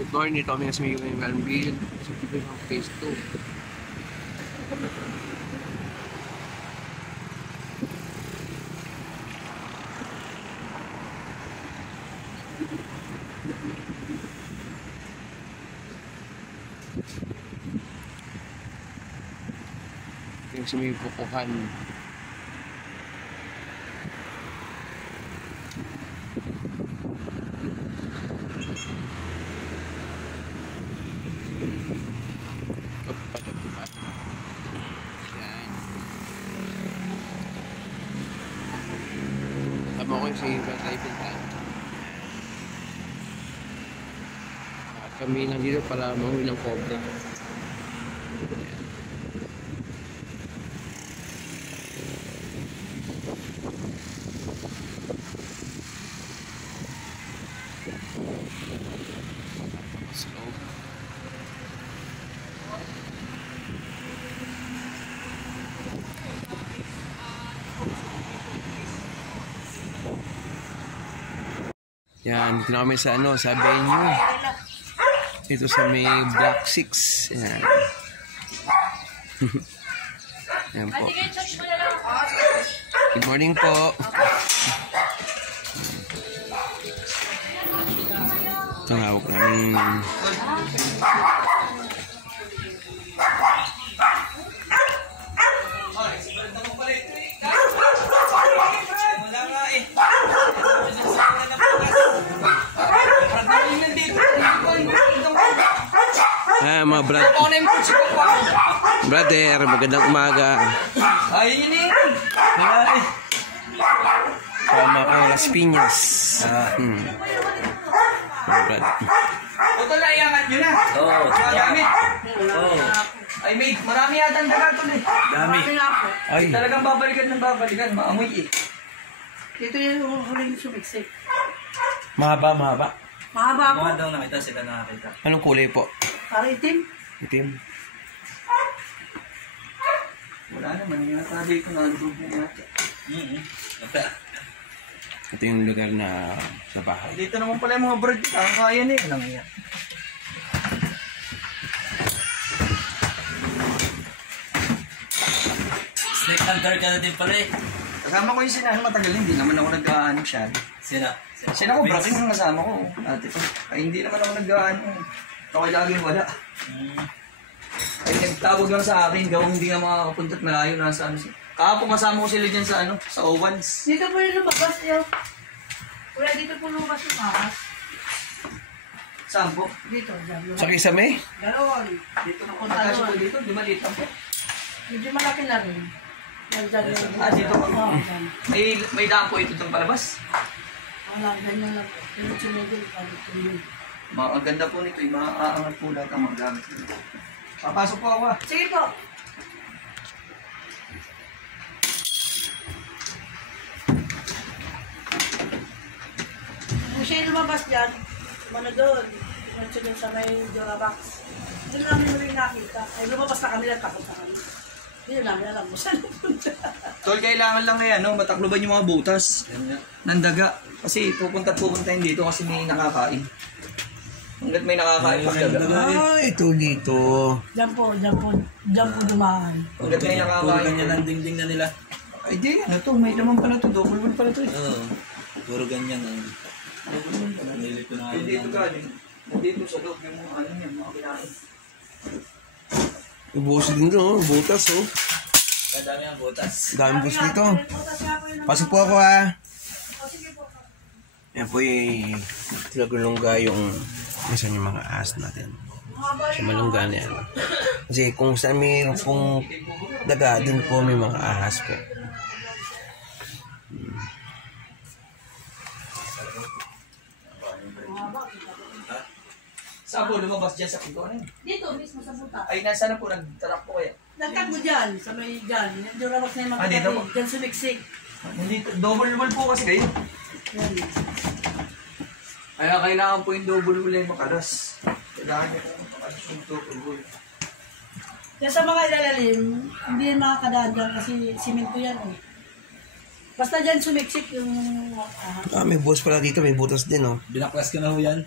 Good morning, ito kami sa may Granville. Sa TV ng phase 2. Yung sa may Bukuhan. Tama ko yung sa iba tayo pinta. Kami lang dito para manguwi ng cobra. Slow. Yan, dito na kami sa ano, sa venue. Ito sa may Block 6. Yan. Yan po. Good morning po. Ito nga ako namin. Mga brother, magandang umaga. Ayun yun eh. Tama ko, Las Piñas. Ito na, iangat nyo na. Oo. Gamit. Oo. Ay, mate, marami yata ang dagat ito eh. Dami. Ay. Talagang babalikan ng babalikan. Maamoy eh. Dito yung huling sumiksik. Mahaba. Mahaba ako. Mga daw nakita sila nakakita. Anong kulay po? Para itim. Itim. Wala naman. Yata dito na loob na yata. Ito yung lugar na sa bahay. Dito naman pala yung mga bird. Ang kaya na yun. Ang iya. Snake hunter ka na din pala eh. Kasama ko yung sinano matagal. Hindi naman ako nag-ano siya. Sina? Sina ko, braking yung kasama ko. Ate pa. Ay, hindi naman ako nag-ano. Ako laging wala. Ay, nagtawag lang sa akin. Gawang hindi nga makakapunta at malayo na sa ano. Kahapon kasama ko sila dyan sa ano, sa Owens. Dito po yung lumabas yun. Wala dito po lumabas yung ahas. Saan po? Dito, dyan. Sa Kisame? Ganoon. Dito na punta po dito. Di maliit lang po. Medyo malaki na rin. Nandyan yun. Dito po. Oo, dyan. May daan po ito itong palabas. Wala, ganyan lang po. Yung sinigil, palit ko yun. Ang ganda po nito. Maaangat po lahat ang mga gamit. Papasok po ako. Sige po. Kung siya lumabas dyan, ano doon, diretso doon sa may Durabox. Doon namin rin nakita. Ay, lumabas na kami lang, takot na kami. Hindi namin alam mo saan pupunta. Tol, kailangan lang na yan, no? Matakloban yung mga butas. Nandaga. Kasi pupunta dito kasi may nakakain. Hanggat may nakakain pag daga. Ito dito. Diyan po dumaan. Hanggat may Puro nakakain. ganyan ang dingding na nila. Ay, di, ano to? May laman pala to. Double one pala to eh. Oo. Puro ganyan ang... Double one pala. Nilito na Ay, dito galing. Nandito sa loob yung mga ano yan, mga kinain. Ibuhos din doon, butas oh. Kadami ang butas. Dami bus dito. Pasok po ako ha. Yan po yung tilagulungga yung minsan yung mga ahas natin. Sa malungga na yan. Kasi kung saan may pong daga, din po may mga ahas po. Saan po lumabas dyan sa pinto? Ano yun? Dito, mismo sa buta. Ay, nasa na po? Nagtarak po kaya? Nagtagbo dyan, sa may dyan. Yung Durabox na yung mga dito po? dyan sumiksik. Hindi, double wall po kasi kayo. Yan. Kaya kailangan po yung double wall yung makalas. Kailangan niya po makalas yung double wall. Yan sa mga ilalalim, hindi yan makakadaan dyan kasi simento yan eh. Basta dyan sumiksik yung... May buhos pala dito, may butas din oh. Binaklas ka na ho yan.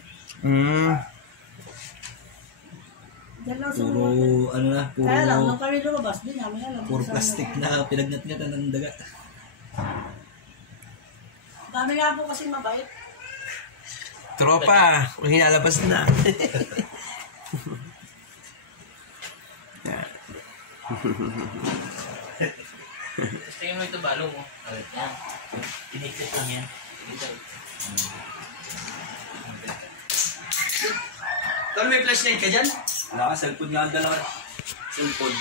Diyan lang sa Puro, ano na, Kaya lang, puro, nung kami lumabas, di namin alam. puro kung saan plastic na pinagnat-ngatan ng daga. Dami nga po kasi mabait. Tropa, hinalabas na. Yan. Tingin mo ito balo mo. Yan. Inikit lang yan. Tol, may flashlight ka dyan? Wala ka, cellphone nga ang dalawa. Cellphone.